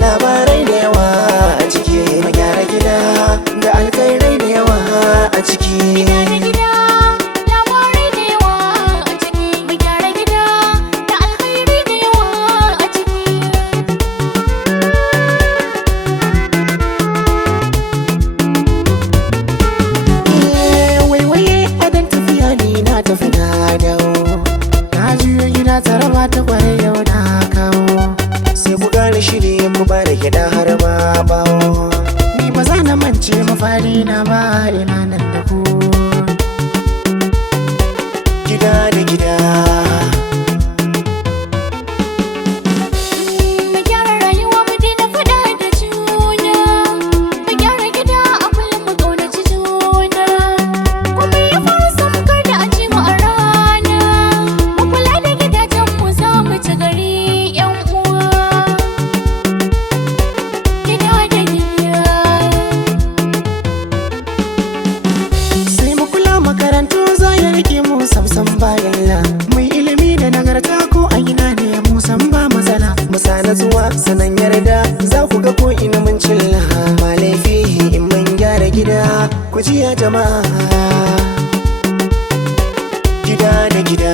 Labarai da yawa a ciki, gyara gida da alkhairai da yawa a ciki. Waiwaye adon tafiya ni na tafi na dawo, na juyo gida tsaraba ta kwaye yau na kawo. Sai ku gane shiri ku ba da gida har ma bawo. Ni ba za na mance mafari na ba, ina nan da ku. Gida da gida, makarantu za ya rike mu samsam bayan mai ilimi da nagarta ko a ina ne mu san ba matsala. Musa na zuwa sanan yarda za ku ga ko ina mun cilla. Ba laifi in mun gyara gida ku ji ya jama'a. Gida da gida.